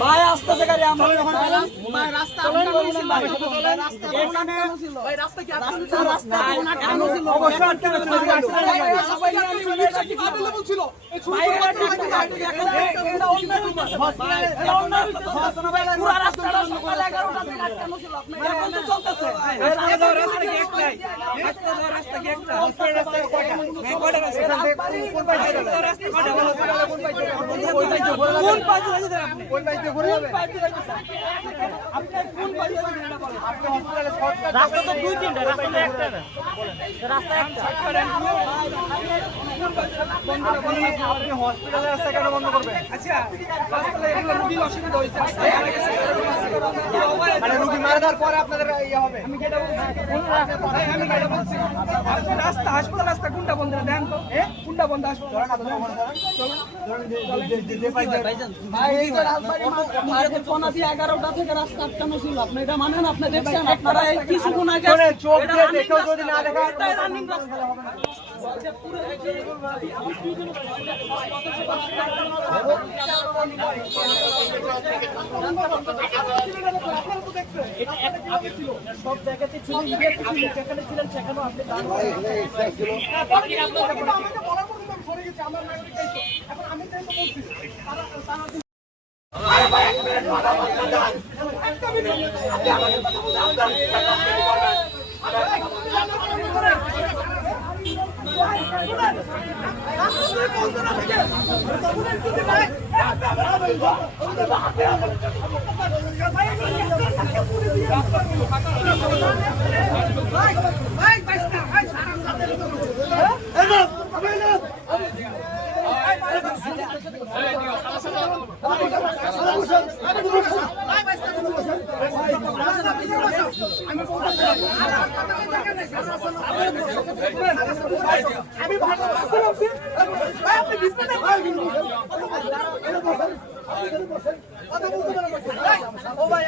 ভাই আস্তে আস্তে গাড়ি আমরা ভাই রাস্তা ভাই রাস্তা কি আপনাদের রাস্তা কেন ছিল অবশ্যই আটকানো ছিল সবাই अवेलेबल ছিল এই ছোট পুরো রাস্তাটা সকাল 11টা থেকে আটকানো ছিল আপনারা এখন তো চলতেছে রাস্তা কি একটাই রাস্তা কি একটা রাস্তা কয়টা কয়টা রাস্তা কোন পাশে রাস্তা কয়টা বলো কোন পাশে কোন পাশে আপনি কোন পাশে ঘুরে যাবে আপনি কোন পাশে যাবেন এটা বলেন আপনি হসপিটালে শর্টকাট রাস্তা তো দুই তিনটা রাস্তা তো একটা না রাস্তা একটা আপনি হসপিটালের রাস্তা কেন বন্ধ করবেন আচ্ছা রাস্তাতে এগুলো রোগীর অসুবিধা হইছে মানে রোগী মারা দেওয়ার পরে আপনাদের ইয়ে হবে আমি কেটা বলছি আমি কেটা বলছি রাস্তা হাসপাতাল রাস্তা কোনটা বন্ধ দেন তো কোনটা বন্ধ হাসপাতাল ভাই এই তো রাজবাড়ি কোনা দিয়ে 11টা থেকে রাস্তা আটকানো ছিল আপনি এটা মানেন আপনি দেখছেন আপনারা এই কিছুক্ষণ আগে চোখ দিয়ে দেখেও যদি না দেখা এটা রানিং রাস্তা হবে না পুরো সব জায়গাতে ছিল যেখানে ছিলেন সেখানেও আপনি এখন আমি ও ভাই